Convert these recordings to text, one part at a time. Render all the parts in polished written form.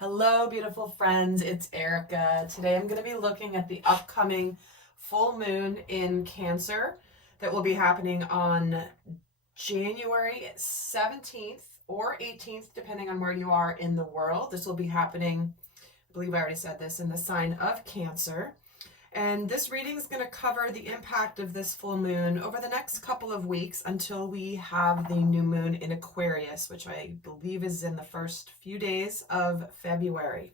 Hello, beautiful friends. It's Erica. Today I'm going to be looking at the upcoming full moon in Cancer that will be happening on January 17th or 18th, depending on where you are in the world. This will be happening, I believe I already said this, in the sign of Cancer. And this reading is going to cover the impact of this full moon over the next couple of weeks until we have the new moon in Aquarius, which I believe is in the first few days of February.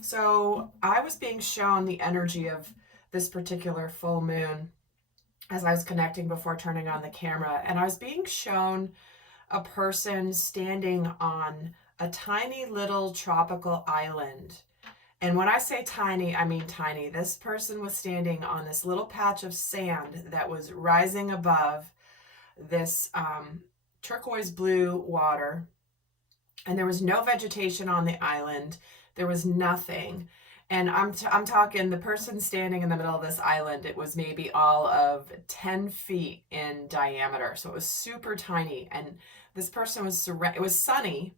So I was being shown the energy of this particular full moon as I was connecting before turning on the camera. And I was being shown a person standing on a tiny little tropical island. And when I say tiny, I mean tiny. This person was standing on this little patch of sand that was rising above this turquoise blue water. And there was no vegetation on the island. There was nothing. And I'm talking the person standing in the middle of this island, it was maybe all of 10 feet in diameter. So it was super tiny. And this person was, it was sunny.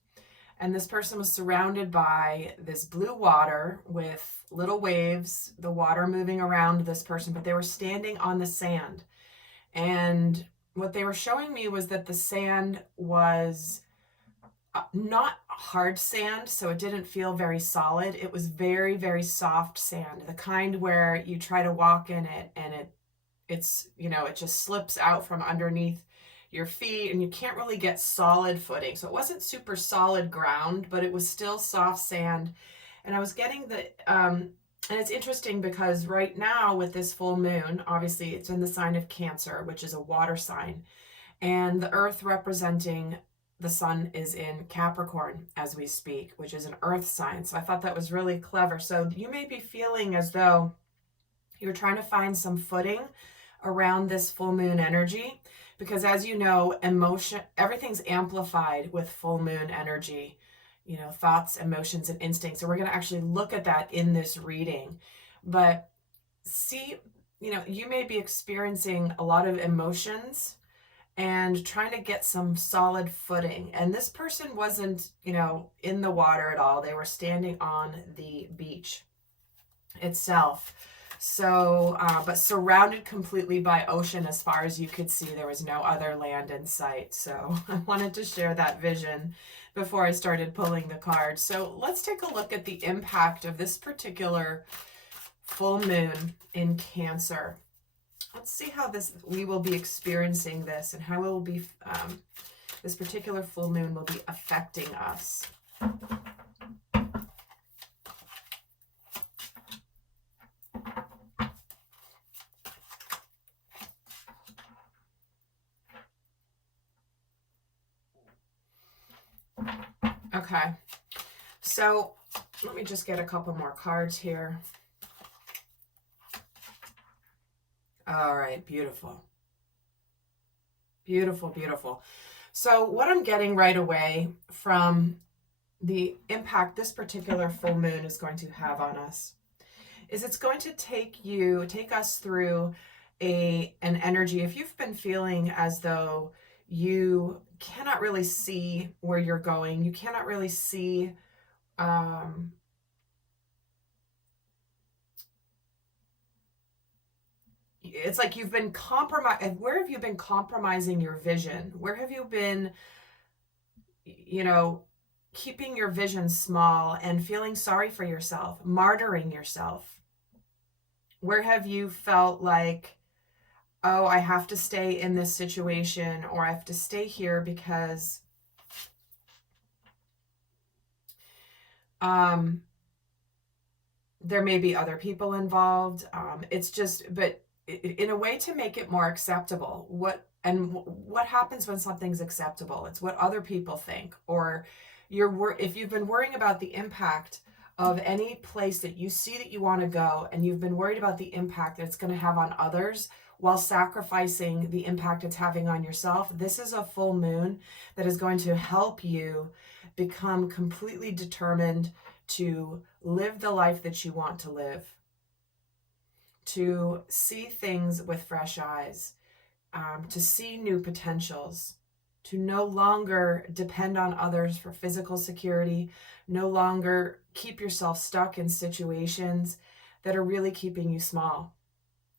And this person was surrounded by this blue water with little waves, the water moving around this person, but they were standing on the sand. And what they were showing me was that the sand was not hard sand, so it didn't feel very solid. It was very, very soft sand, the kind where you try to walk in it and it's, it just slips out from underneath your feet and you can't really get solid footing. So it wasn't super solid ground, but it was still soft sand. And I was getting and it's interesting because right now with this full moon, obviously it's in the sign of Cancer, which is a water sign. And the earth representing the sun is in Capricorn as we speak, which is an earth sign. So I thought that was really clever. So you may be feeling as though you're trying to find some footing around this full moon energy. Because as you know, everything's amplified with full moon energy, thoughts, emotions, and instincts. So we're going to actually look at that in this reading. But see, you may be experiencing a lot of emotions and trying to get some solid footing. And this person wasn't, in the water at all. They were standing on the beach itself. So, but surrounded completely by ocean as far as you could see. There was no other land in sight. So I wanted to share that vision before I started pulling the cards. So let's take a look at the impact of this particular full moon in Cancer. Let's see how we will be experiencing this and how it will be, this particular full moon will be affecting us. Okay, so let me just get a couple more cards here. All right, beautiful. Beautiful, beautiful. So what I'm getting right away from the impact this particular full moon is going to have on us is it's going to take us through an energy. If you've been feeling as though you cannot really see where you're going, you cannot really see it's like you've been compromised. Where have you been compromising your vision? Where have you been, keeping your vision small and feeling sorry for yourself, martyring yourself? Where have you felt like, oh, I have to stay in this situation, or I have to stay here because there may be other people involved. It's just, but in a way to make it more acceptable. What happens when something's acceptable? It's what other people think, or if you've been worrying about the impact of any place that you see that you want to go, and you've been worried about the impact that it's going to have on others while sacrificing the impact it's having on yourself, this is a full moon that is going to help you become completely determined to live the life that you want to live, to see things with fresh eyes, to see new potentials, to no longer depend on others for physical security, no longer keep yourself stuck in situations that are really keeping you small,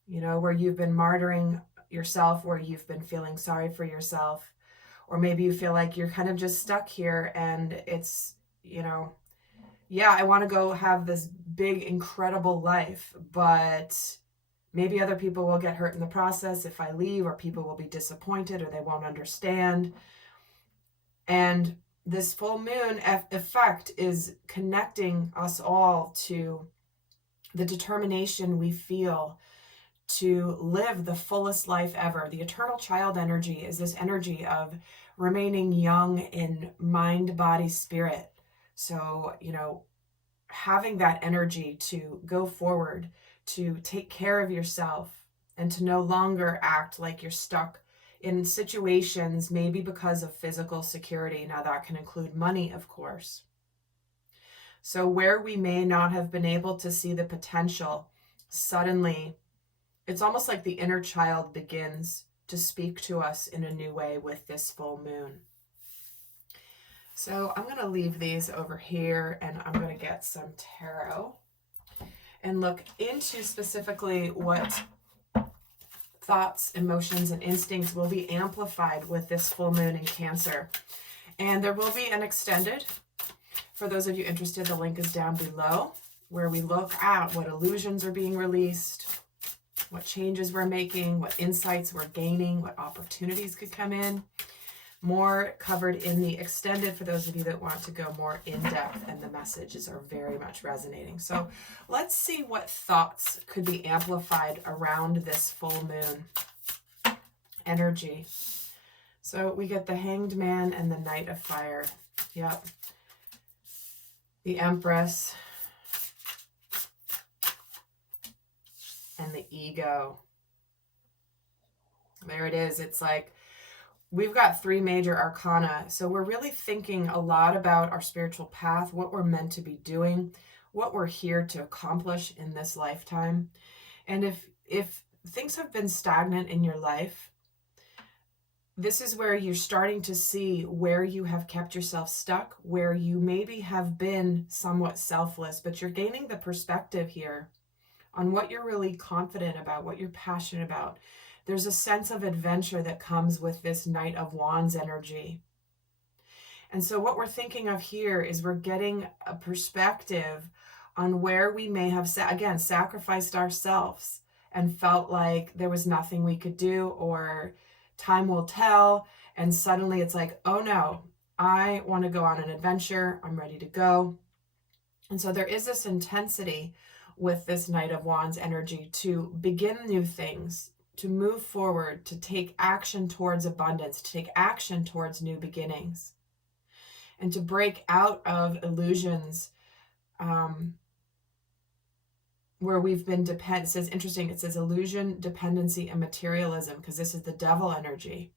you know, where you've been martyring yourself, where you've been feeling sorry for yourself, or maybe you feel like you're kind of just stuck here and it's, you know, yeah, I want to go have this big, incredible life, but maybe other people will get hurt in the process if I leave, or people will be disappointed, or they won't understand. And this full moon effect is connecting us all to the determination we feel to live the fullest life ever. The eternal child energy is this energy of remaining young in mind, body, spirit. So, you know, having that energy to go forward, to take care of yourself, and to no longer act like you're stuck in situations, maybe because of physical security. Now, that can include money, of course. So where we may not have been able to see the potential, suddenly, it's almost like the inner child begins to speak to us in a new way with this full moon. So I'm going to leave these over here, and I'm going to get some tarot and look into specifically what thoughts, emotions, and instincts will be amplified with this full moon in Cancer. And there will be an extended. For those of you interested, the link is down below, where we look at what illusions are being released, what changes we're making, what insights we're gaining, what opportunities could come in. More covered in the extended for those of you that want to go more in depth, and the messages are very much resonating. So let's see what thoughts could be amplified around this full moon energy. So we get the Hanged Man and the Knight of Fire. Yep. The Empress and the Ego. There it is. It's like we've got 3 major arcana. So we're really thinking a lot about our spiritual path, what we're meant to be doing, what we're here to accomplish in this lifetime. And if things have been stagnant in your life, this is where you're starting to see where you have kept yourself stuck, where you maybe have been somewhat selfless, but you're gaining the perspective here on what you're really confident about, what you're passionate about. There's a sense of adventure that comes with this Knight of Wands energy. And so what we're thinking of here is we're getting a perspective on where we may have, again, sacrificed ourselves and felt like there was nothing we could do, or time will tell. And suddenly it's like, oh no, I want to go on an adventure. I'm ready to go. And so there is this intensity with this Knight of Wands energy to begin new things, to move forward, to take action towards abundance, to take action towards new beginnings, and to break out of illusions where we've been dependent. It says, interesting, it says illusion, dependency, and materialism, because this is the devil energy.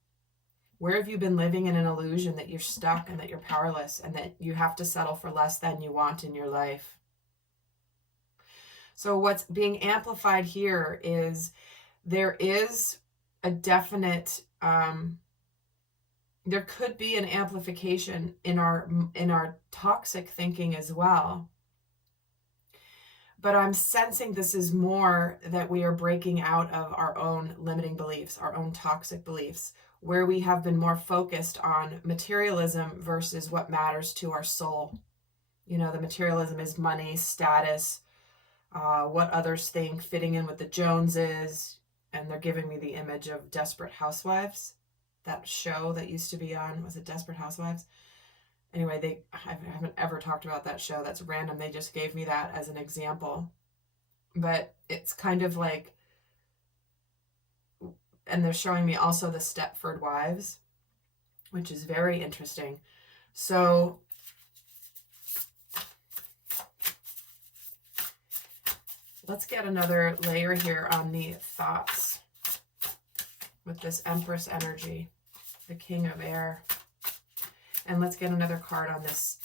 Where have you been living in an illusion that you're stuck and that you're powerless and that you have to settle for less than you want in your life? So what's being amplified here is there is a definite, there could be an amplification in our toxic thinking as well. But I'm sensing this is more that we are breaking out of our own limiting beliefs, our own toxic beliefs, where we have been more focused on materialism versus what matters to our soul. You know, the materialism is money, status, what others think, fitting in with the Joneses. And they're giving me the image of Desperate Housewives. That show that used to be on, was it Desperate Housewives? Anyway, I haven't ever talked about that show. That's random. They just gave me that as an example. But it's kind of like, and they're showing me also the Stepford Wives, which is very interesting. So let's get another layer here on the thoughts with this Empress energy, the King of Air. And let's get another card on this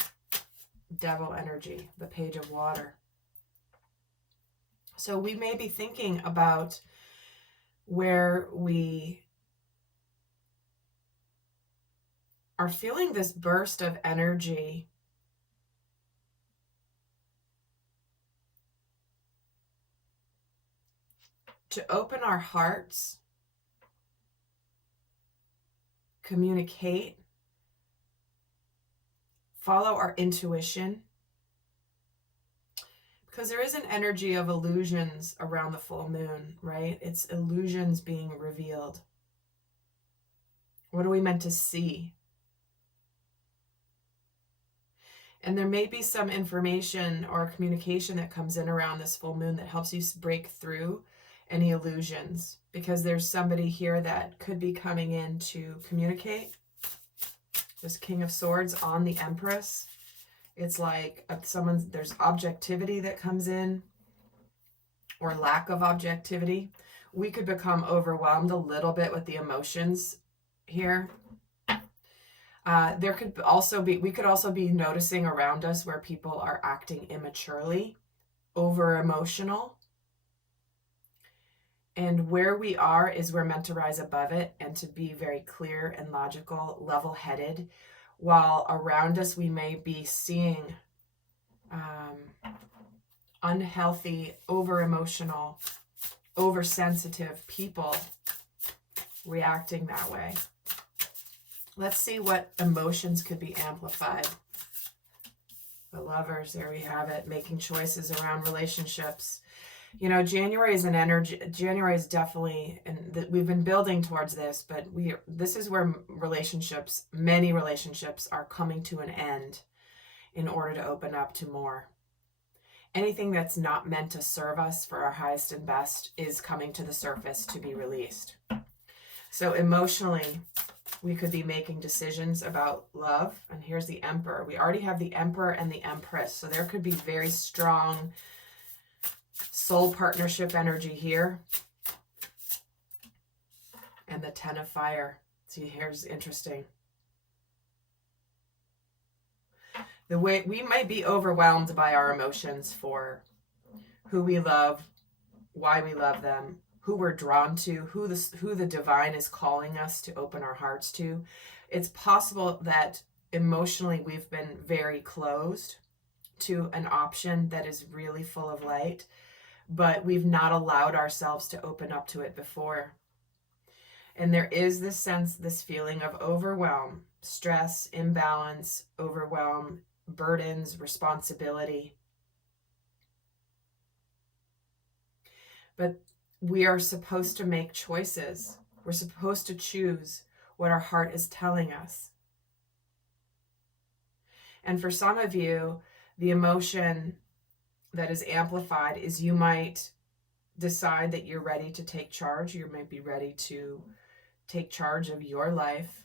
Devil energy, the Page of Water. So we may be thinking about where we are feeling this burst of energy to open our hearts, communicate, follow our intuition, because there is an energy of illusions around the full moon, right? It's illusions being revealed. What are we meant to see? And there may be some information or communication that comes in around this full moon that helps you break through any illusions, because there's somebody here that could be coming in to communicate. This King of Swords on the Empress. It's like there's objectivity that comes in, or lack of objectivity. We could become overwhelmed a little bit with the emotions here. We could also be noticing around us where people are acting immaturely, over emotional. And where we are is we're meant to rise above it and to be very clear and logical, level-headed, while around us we may be seeing unhealthy, over-emotional, oversensitive people reacting that way. Let's see what emotions could be amplified. The Lovers, there we have it, making choices around relationships. You know, January is an energy. January is definitely, and we've been building towards this, but this is where many relationships are coming to an end in order to open up to more. Anything that's not meant to serve us for our highest and best is coming to the surface to be released. So emotionally, we could be making decisions about love. And here's the Emperor. We already have the Emperor and the Empress. So there could be very strong soul partnership energy here. And the Ten of Fire. See, here's interesting. The way we might be overwhelmed by our emotions for who we love, why we love them, who we're drawn to, who the divine is calling us to open our hearts to. It's possible that emotionally we've been very closed to an option that is really full of light, but we've not allowed ourselves to open up to it before. And there is this sense, this feeling of overwhelm, stress, imbalance, overwhelm, burdens, responsibility. But we are supposed to make choices. We're supposed to choose what our heart is telling us. And for some of you, the emotion that is amplified is you might decide that you're ready to take charge. You might be ready to take charge of your life.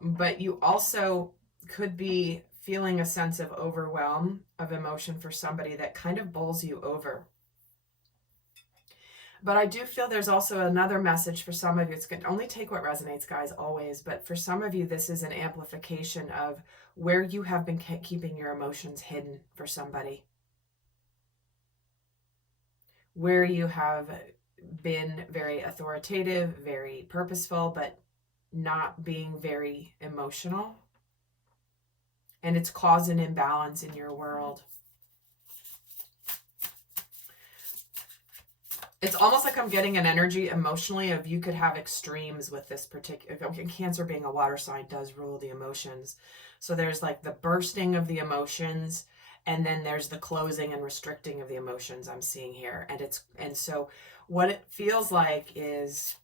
But you also could be feeling a sense of overwhelm of emotion for somebody that kind of bowls you over. But I do feel there's also another message for some of you. It's going to only take what resonates, guys, always. But for some of you, this is an amplification of where you have been keeping your emotions hidden for somebody. Where you have been very authoritative, very purposeful, but not being very emotional. And it's caused an imbalance in your world. It's almost like I'm getting an energy emotionally of you could have extremes with this particular, Cancer being a water sign does rule the emotions. So there's like the bursting of the emotions, and then there's the closing and restricting of the emotions I'm seeing here. And so what it feels like is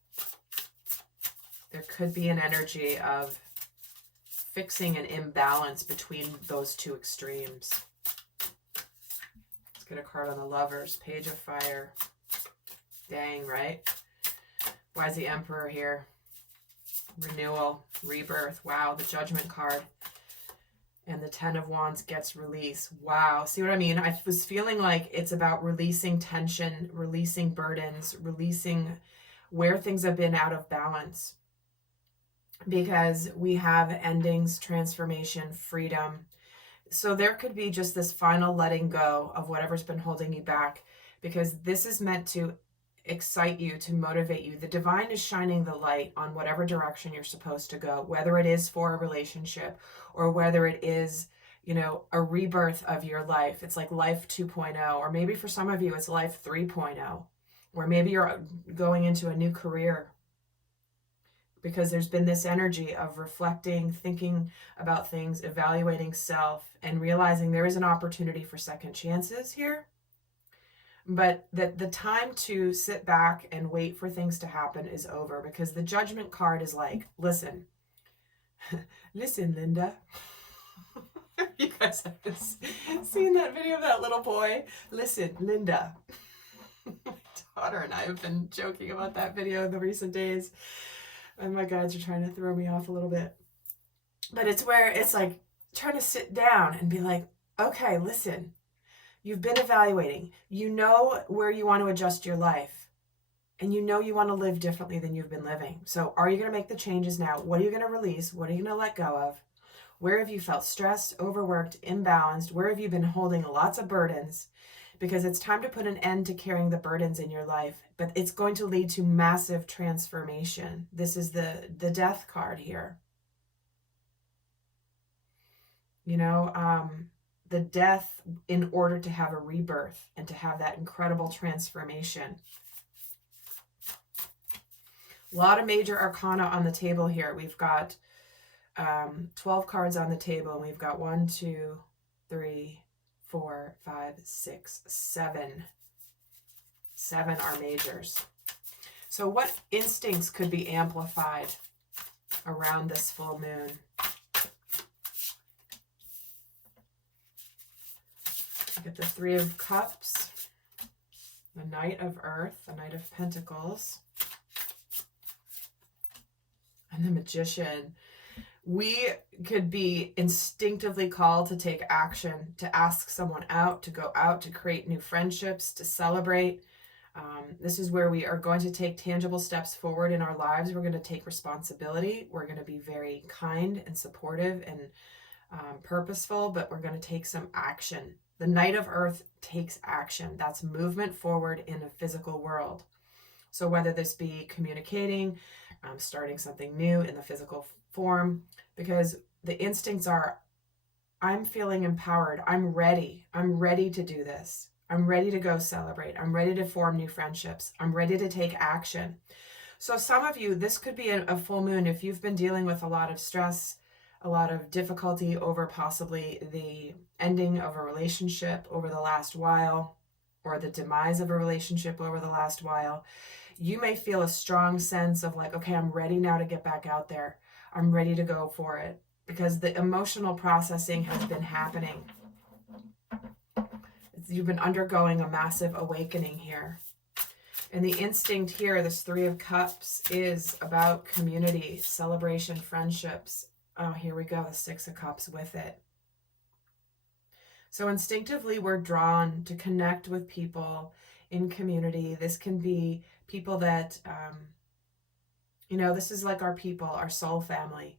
there could be an energy of fixing an imbalance between those two extremes. Let's get a card on the Lovers, Page of Fire. Dang, right? Why is the Emperor here? Renewal, rebirth. Wow, the Judgment card. And the Ten of Wands gets release. Wow, see what I mean? I was feeling like it's about releasing tension, releasing burdens, releasing where things have been out of balance. Because we have endings, transformation, freedom. So there could be just this final letting go of whatever's been holding you back. Because this is meant to excite you, to motivate you. The divine is shining the light on whatever direction you're supposed to go, whether it is for a relationship or whether it is, you know, a rebirth of your life. It's like life 2.0, or maybe for some of you it's life 3.0, or maybe you're going into a new career, because there's been this energy of reflecting, thinking about things, evaluating self, and realizing there is an opportunity for second chances here. But that the time to sit back and wait for things to happen is over, because the Judgment card is like, listen, listen, Linda. You guys have seen that video of that little boy? Listen, Linda. My daughter and I have been joking about that video in the recent days, and my guides are trying to throw me off a little bit. But it's where it's like trying to sit down and be like, okay, listen, you've been evaluating. You know where you want to adjust your life, and you know you want to live differently than you've been living. So are you going to make the changes now? What are you going to release? What are you going to let go of? Where have you felt stressed, overworked, imbalanced? Where have you been holding lots of burdens? Because it's time to put an end to carrying the burdens in your life, but it's going to lead to massive transformation. This is the Death card here. You know, the death in order to have a rebirth and to have that incredible transformation. A lot of major arcana on the table here. We've got 12 cards on the table, and we've got 1, 2, 3, 4, 5, 6, 7. 7 are majors. So what instincts could be amplified around this full moon? Look at the 3 of Cups, the Knight of Earth, the Knight of Pentacles, and the Magician. We could be instinctively called to take action, to ask someone out, to go out, to create new friendships, to celebrate. This is where we are going to take tangible steps forward in our lives. We're going to take responsibility. We're going to be very kind and supportive and purposeful, but we're going to take some action. The Knight of Earth takes action. That's movement forward in a physical world. So whether this be communicating, starting something new in the physical form, because the instincts are, I'm feeling empowered. I'm ready. I'm ready to do this. I'm ready to go celebrate. I'm ready to form new friendships. I'm ready to take action. So some of you, this could be a full moon if you've been dealing with a lot of stress, a lot of difficulty over possibly the ending of a relationship over the last while, or the demise of a relationship over the last while. You may feel a strong sense of like, okay, I'm ready now to get back out there. I'm ready to go for it, because the emotional processing has been happening. You've been undergoing a massive awakening here. And the instinct here, this 3 of Cups, is about community, celebration, friendships. Oh, here we go, the 6 of Cups with it. So instinctively, we're drawn to connect with people in community. This can be people that, you know, this is like our people, our soul family.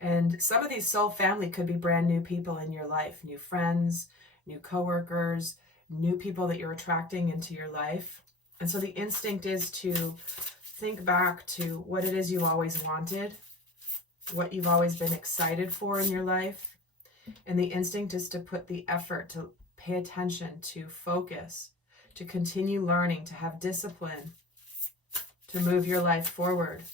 And some of these soul family could be brand new people in your life, new friends, new coworkers, new people that you're attracting into your life. And so the instinct is to think back to what it is you always wanted, what you've always been excited for in your life. And the instinct is to put the effort, to pay attention, to focus, to continue learning, to have discipline, to move your life forward.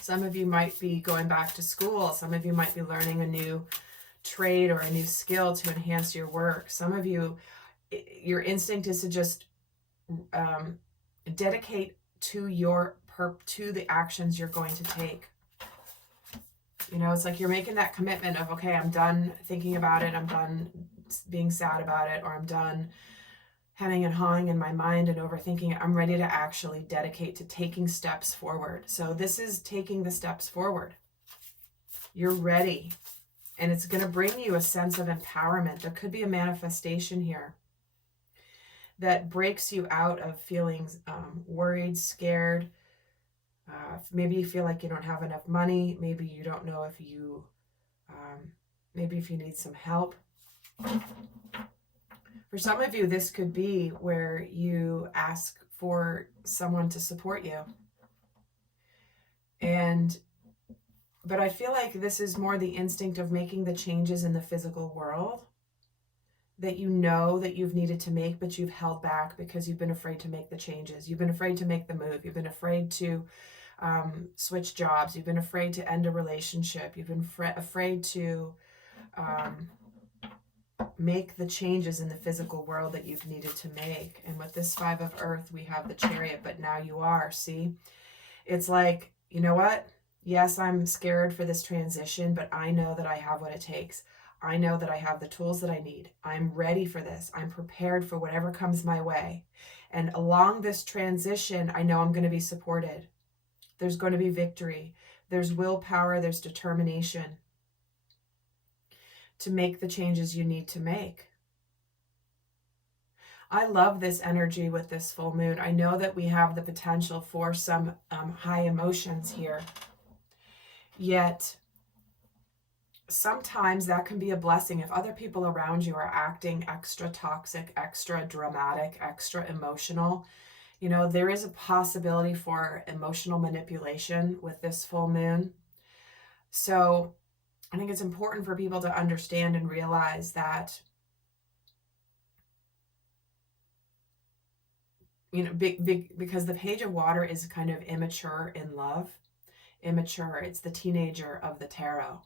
Some of you might be going back to school. Some of you might be learning a new trade or a new skill to enhance your work. Some of you, your instinct is to just dedicate to to the actions you're going to take. You know, it's like you're making that commitment of, okay, I'm done thinking about it. I'm done being sad about it, or I'm done hemming and hawing in my mind and overthinking it. I'm ready to actually dedicate to taking steps forward. So this is taking the steps forward. You're ready. And it's going to bring you a sense of empowerment. There could be a manifestation here that breaks you out of feeling worried, scared. Maybe you feel like you don't have enough money. Maybe you don't know if you, maybe if you need some help. For some of you, this could be where you ask for someone to support you. But I feel like this is more the instinct of making the changes in the physical world that you know that you've needed to make, but you've held back because you've been afraid to make the changes. You've been afraid to make the move. You've been afraid to switch jobs. You've been afraid to end a relationship. You've been afraid to make the changes in the physical world that you've needed to make. And with this 5 of Earth, we have the Chariot, but now you are. See, it's like, you know what? Yes, I'm scared for this transition, but I know that I have what it takes. I know that I have the tools that I need. I'm ready for this. I'm prepared for whatever comes my way. And along this transition, I know I'm going to be supported. There's going to be victory. There's willpower. There's determination to make the changes you need to make. I love this energy with this full moon. I know that we have the potential for some high emotions here. Yet, sometimes that can be a blessing if other people around you are acting extra toxic, extra dramatic, extra emotional. You know, there is a possibility for emotional manipulation with this full moon. So I think it's important for people to understand and realize that, you know, because the Page of Water is kind of immature in love. Immature, it's the teenager of the tarot.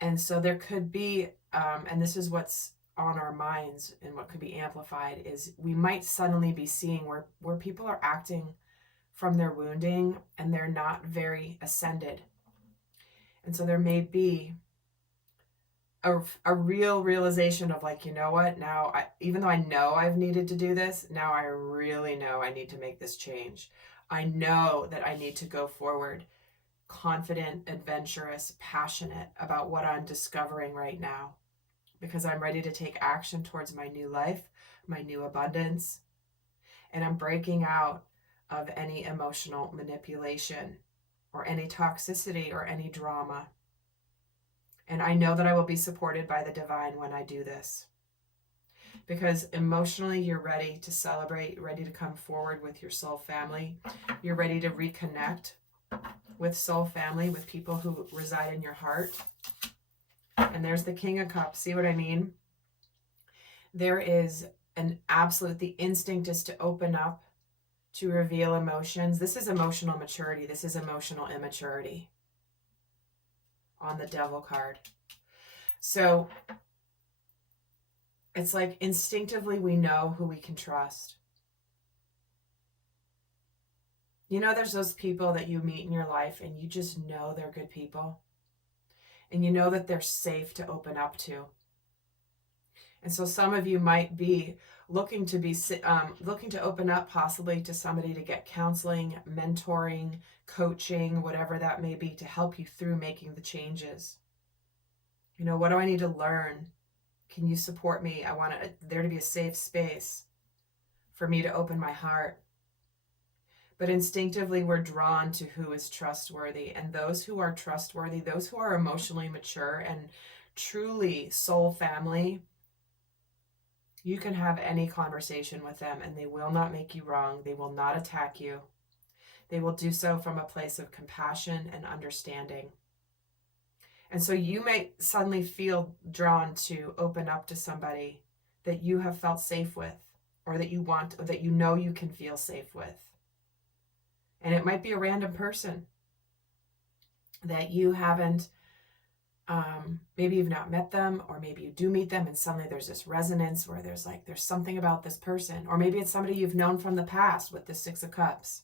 And so there could be, and this is what's on our minds and what could be amplified, is we might suddenly be seeing where people are acting from their wounding and they're not very ascended. And so there may be a real realization of like, you know what, now, even though I know I've needed to do this, now I really know I need to make this change. I know that I need to go forward, confident, adventurous, passionate about what I'm discovering right now, because I'm ready to take action towards my new life, my new abundance, and I'm breaking out of any emotional manipulation or any toxicity or any drama. And I know that I will be supported by the divine when I do this. Because emotionally, you're ready to celebrate, ready to come forward with your soul family. You're ready to reconnect with soul family, with people who reside in your heart. And there's the King of Cups. See what I mean? There is an absolute, the instinct is to open up, to reveal emotions. This is emotional maturity. This is emotional immaturity on the Devil card. So it's like instinctively we know who we can trust. You know, there's those people that you meet in your life and you just know they're good people. And you know that they're safe to open up to. And so some of you might be looking to open up possibly to somebody to get counseling, mentoring, coaching, whatever that may be, to help you through making the changes. You know, what do I need to learn? Can you support me? I want there to be a safe space for me to open my heart. But instinctively, we're drawn to who is trustworthy. And those who are trustworthy, those who are emotionally mature and truly soul family, you can have any conversation with them and they will not make you wrong. They will not attack you. They will do so from a place of compassion and understanding. And so you may suddenly feel drawn to open up to somebody that you have felt safe with, or that you want, or that you know you can feel safe with. And it might be a random person that you haven't, maybe you've not met them, or maybe you do meet them and suddenly there's this resonance where there's something about this person. Or maybe it's somebody you've known from the past with the 6 of Cups.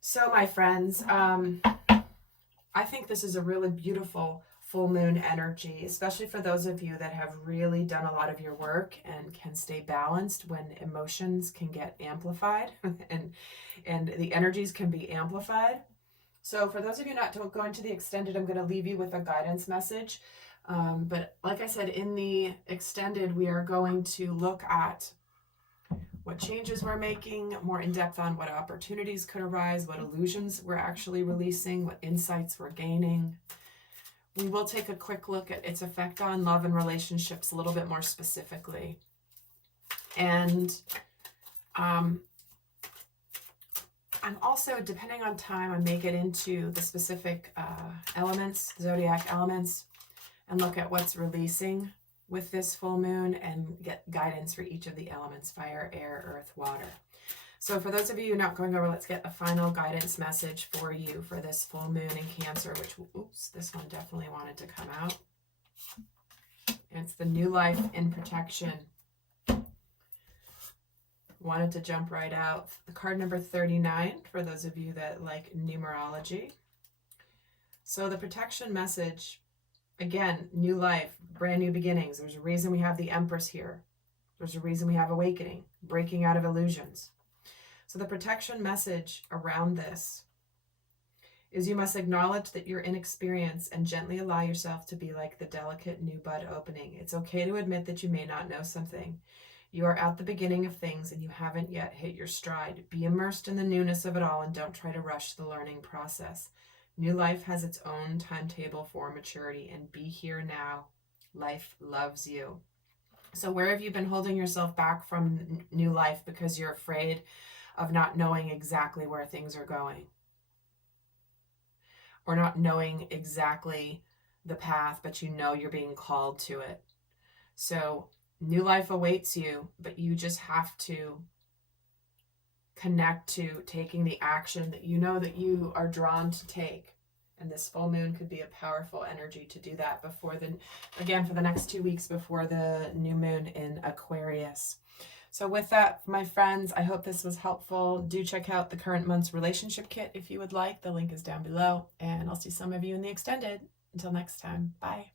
So my friends, I think this is a really beautiful full moon energy, especially for those of you that have really done a lot of your work and can stay balanced when emotions can get amplified and the energies can be amplified. So for those of you not going to the extended, I'm going to leave you with a guidance message. But like I said, in the extended, we are going to look at what changes we're making, more in depth on what opportunities could arise, what illusions we're actually releasing, what insights we're gaining, we will take a quick look at its effect on love and relationships a little bit more specifically. And I'm also, depending on time, I may get into the specific elements, zodiac elements, and look at what's releasing with this full moon and get guidance for each of the elements: fire, air, earth, water. So for those of you not going over, let's get a final guidance message for you for this full moon in Cancer, which, oops, this one definitely wanted to come out. And it's the new life in protection. Wanted to jump right out. The card number 39, for those of you that like numerology. So the protection message, again, new life, brand new beginnings. There's a reason we have the Empress here. There's a reason we have awakening, breaking out of illusions. So the protection message around this is you must acknowledge that you're inexperienced and gently allow yourself to be like the delicate new bud opening. It's okay to admit that you may not know something. You are at the beginning of things and you haven't yet hit your stride. Be immersed in the newness of it all and don't try to rush the learning process. New life has its own timetable for maturity, and be here now. Life loves you. So where have you been holding yourself back from new life because you're afraid of not knowing exactly where things are going? Or not knowing exactly the path, but you know you're being called to it. So new life awaits you, but you just have to connect to taking the action that you know that you are drawn to take. And this full moon could be a powerful energy to do that before again, for the next 2 weeks before the new moon in Aquarius. So with that, my friends, I hope this was helpful. Do check out the current month's relationship kit if you would like. The link is down below, and I'll see some of you in the extended. Until next time, bye.